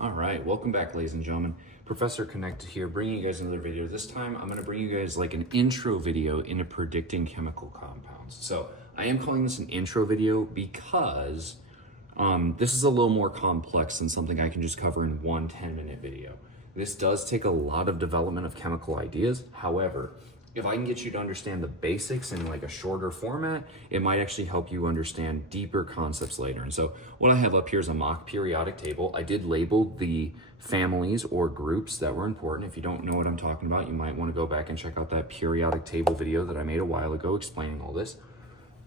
All right, welcome back, ladies and gentlemen. Professor Connect here, bringing you guys another video. This time, I'm going to bring you guys like an intro video into predicting chemical compounds. So I am calling this an intro video because this is a little more complex than something I can just cover in one 10-minute video. This does take a lot of development of chemical ideas. However, if I can get you to understand the basics in like a shorter format, it might actually help you understand deeper concepts later. And so what I have up here is a mock periodic table. I did label the families or groups that were important. If you don't know what I'm talking about, you might want to go back and check out that periodic table video that I made a while ago explaining all this.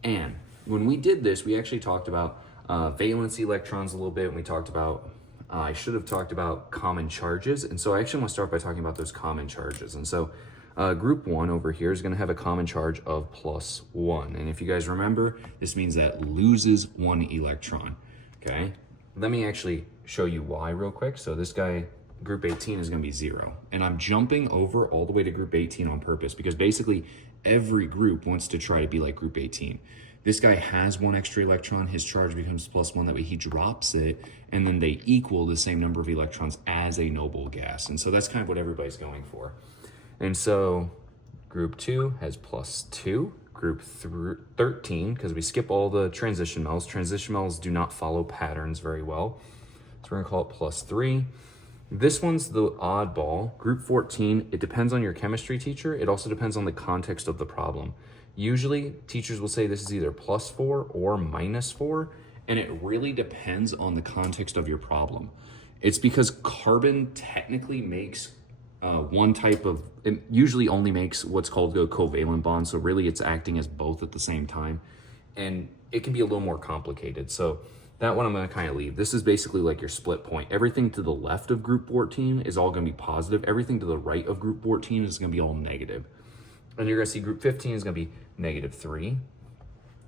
And when we did this, we actually talked about valency electrons a little bit, and we talked about I should have talked about common charges. And so I actually want to start by talking about those common charges. And so group 1 over here is going to have a common charge of +1. And if you guys remember, this means that loses 1 electron. Okay, let me actually show you why real quick. So this guy, group 18, is going to be 0. And I'm jumping over all the way to group 18 on purpose because basically every group wants to try to be like group 18. This guy has 1 extra electron, his charge becomes +1, that way he drops it, and then they equal the same number of electrons as a noble gas. And so that's kind of what everybody's going for. And so group 2 has +2, group 13, because we skip all the transition metals. Transition metals do not follow patterns very well. So we're gonna call it +3. This one's the oddball. Group 14, it depends on your chemistry teacher. It also depends on the context of the problem. Usually teachers will say this is either +4 or -4, and it really depends on the context of your problem. It's because carbon technically makes one type of, it usually only makes what's called a covalent bond. So really it's acting as both at the same time. And it can be a little more complicated. So that one I'm gonna kind of leave. This is basically like your split point. Everything to the left of group 14 is all gonna be positive. Everything to the right of group 14 is gonna be all negative. And you're gonna see group 15 is gonna be -3.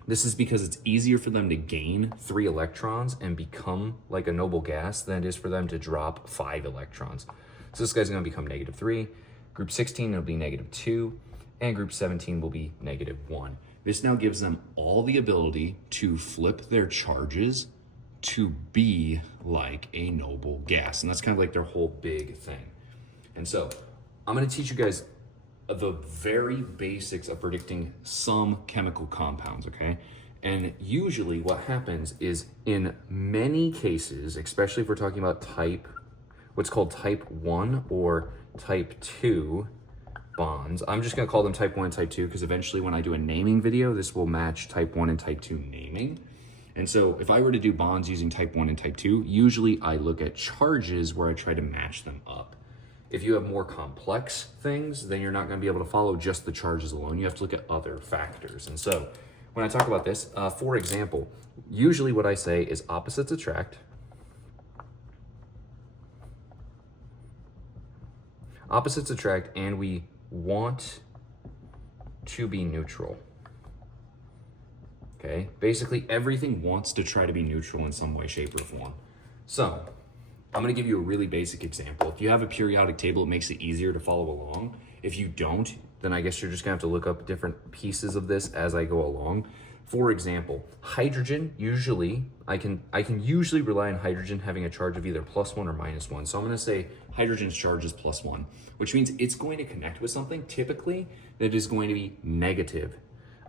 This is because it's easier for them to gain 3 electrons and become like a noble gas than it is for them to drop 5 electrons. So this guy's gonna become -3. Group 16 will be -2, and group 17 will be -1. This now gives them all the ability to flip their charges to be like a noble gas. And that's kind of like their whole big thing. And so I'm gonna teach you guys the very basics of predicting some chemical compounds, okay? And usually what happens is in many cases, especially if we're talking about what's called type 1 or type 2 bonds. I'm just gonna call them type 1 and type 2 because eventually when I do a naming video, this will match type 1 and type 2 naming. And so if I were to do bonds using type 1 and type 2, usually I look at charges where I try to match them up. If you have more complex things, then you're not gonna be able to follow just the charges alone. You have to look at other factors. And so when I talk about this, for example, usually what I say is opposites attract. Opposites attract, and we want to be neutral. Okay, basically everything wants to try to be neutral in some way, shape, or form. So I'm gonna give you a really basic example. If you have a periodic table, it makes it easier to follow along. If you don't, then I guess you're just gonna have to look up different pieces of this as I go along. For example, hydrogen, usually, I can usually rely on hydrogen having a charge of either +1 or -1. So I'm gonna say hydrogen's charge is +1, which means it's going to connect with something typically that is going to be negative.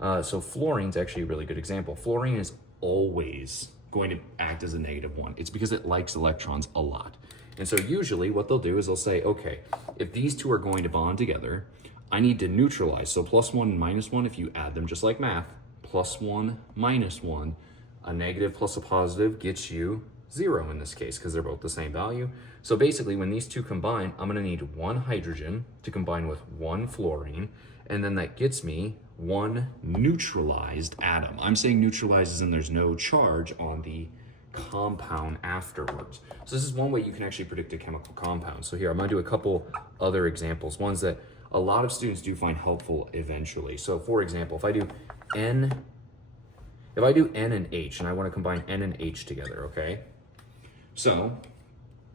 So fluorine's actually a really good example. Fluorine is always going to act as a -1. It's because it likes electrons a lot. And so usually what they'll do is they'll say, okay, if these two are going to bond together, I need to neutralize. So +1 and -1, if you add them just like math, +1, -1, a negative plus a positive gets you 0 in this case because they're both the same value. So basically when these two combine, I'm gonna need 1 hydrogen to combine with 1 fluorine, and then that gets me 1 neutralized atom. I'm saying neutralized as in there's no charge on the compound afterwards. So this is one way you can actually predict a chemical compound. So here, I'm gonna do a couple other examples, ones that a lot of students do find helpful eventually. So for example, if I do N and H, and I wanna combine N and H together, okay? So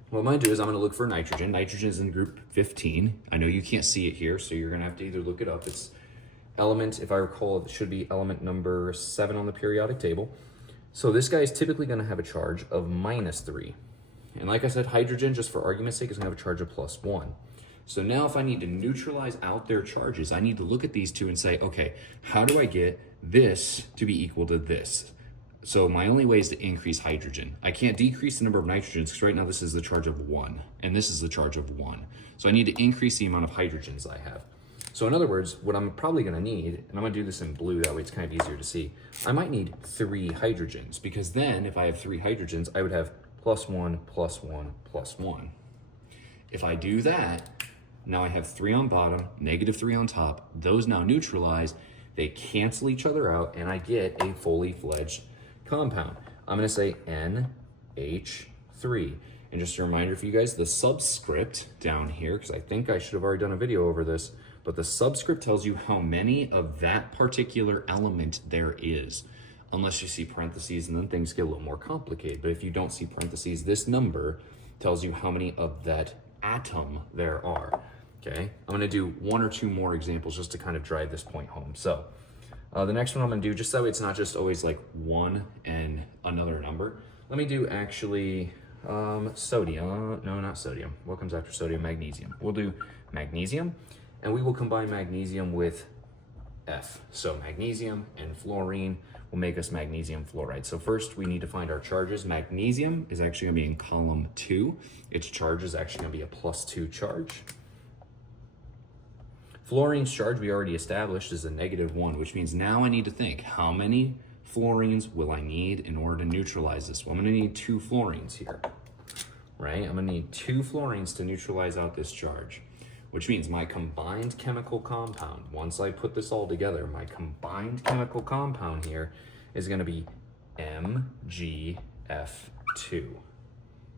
what I'm gonna do is I'm gonna look for nitrogen. Nitrogen is in group 15. I know you can't see it here, so you're gonna have to either look it up. It's element, if I recall, it should be element number 7 on the periodic table. So this guy is typically gonna have a charge of -3. And like I said, hydrogen, just for argument's sake, is gonna have a charge of +1. So now if I need to neutralize out their charges, I need to look at these two and say, okay, how do I get this to be equal to this? So my only way is to increase hydrogen. I can't decrease the number of nitrogens because right now this is the charge of 1 and this is the charge of 1. So I need to increase the amount of hydrogens I have. So in other words, what I'm probably gonna need, and I'm gonna do this in blue, that way it's kind of easier to see, I might need 3 hydrogens, because then if I have 3 hydrogens, I would have +1, +1, +1. If I do that, now I have 3 on bottom, -3 on top. Those now neutralize, they cancel each other out, and I get a fully fledged compound. I'm gonna say NH3. And just a reminder for you guys, the subscript down here, because I think I should have already done a video over this, but the subscript tells you how many of that particular element there is, unless you see parentheses, and then things get a little more complicated. But if you don't see parentheses, this number tells you how many of that atom there are. Okay, I'm gonna do 1 or 2 more examples just to kind of drive this point home. So the next one I'm gonna do, just that way it's not just always like 1 and another number. Let me do actually sodium. No, not sodium. What comes after sodium? Magnesium. We'll do magnesium, and we will combine magnesium with F. So magnesium and fluorine will make us magnesium fluoride. So first we need to find our charges. Magnesium is actually gonna be in column 2. Its charge is actually gonna be a +2 charge. Fluorine's charge we already established is a -1, which means now I need to think, how many fluorines will I need in order to neutralize this? Well, I'm gonna need 2 fluorines here, right? I'm gonna need 2 fluorines to neutralize out this charge, which means my combined chemical compound, once I put this all together, my combined chemical compound here is gonna be MgF2,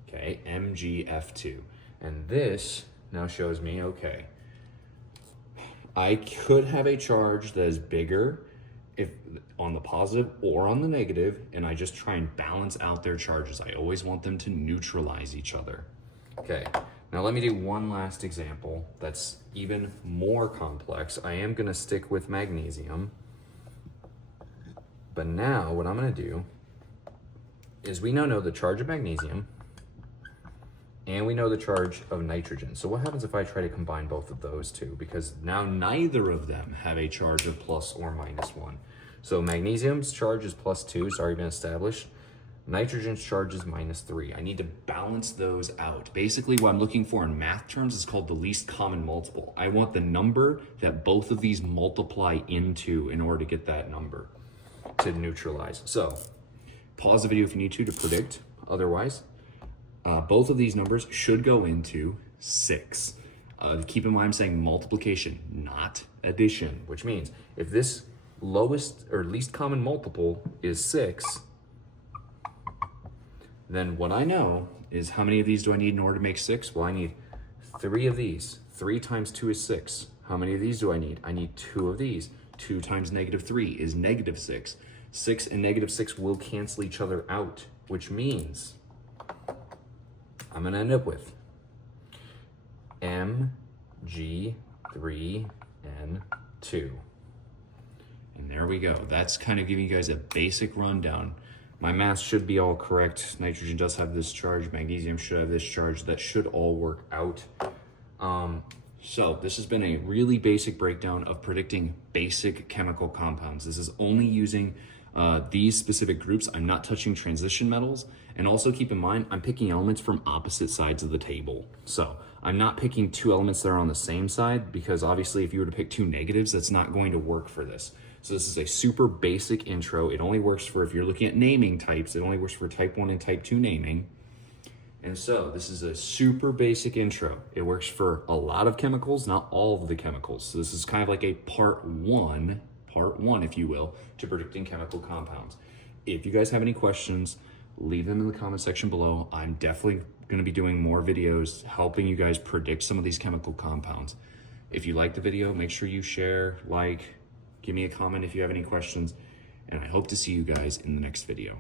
okay? MgF2. And this now shows me, okay, I could have a charge that is bigger if on the positive or on the negative, and I just try and balance out their charges. I always want them to neutralize each other. Okay, now let me do one last example that's even more complex. I am gonna stick with magnesium, but now what I'm gonna do is we now know the charge of magnesium, and we know the charge of nitrogen. So what happens if I try to combine both of those two? Because now neither of them have a charge of plus or minus 1. So magnesium's charge is +2, it's already been established. Nitrogen's charge is -3. I need to balance those out. Basically what I'm looking for in math terms is called the least common multiple. I want the number that both of these multiply into in order to get that number to neutralize. So pause the video if you need to predict. Otherwise, both of these numbers should go into 6. Keep in mind I'm saying multiplication, not addition, which means if this lowest or least common multiple is 6, then what I know is how many of these do I need in order to make 6? Well, I need 3 of these. 3 times 2 is 6. How many of these do I need? I need 2 of these. 2 times -3 is -6. 6 and -6 will cancel each other out, which means I'm gonna end up with Mg3N2. And there we go. That's kind of giving you guys a basic rundown. My math should be all correct. Nitrogen does have this charge. Magnesium should have this charge. That should all work out. So this has been a really basic breakdown of predicting basic chemical compounds. This is only using these specific groups. I'm not touching transition metals. And also keep in mind, I'm picking elements from opposite sides of the table. So I'm not picking 2 elements that are on the same side, because obviously if you were to pick 2 negatives, that's not going to work for this. So this is a super basic intro. It only works for, if you're looking at naming types, it only works for type 1 and type 2 naming. And so this is a super basic intro. It works for a lot of chemicals, not all of the chemicals. So this is kind of like a part one, if you will, to predicting chemical compounds. If you guys have any questions, leave them in the comment section below. I'm definitely going to be doing more videos helping you guys predict some of these chemical compounds. If you like the video, make sure you share, like, give me a comment if you have any questions, and I hope to see you guys in the next video.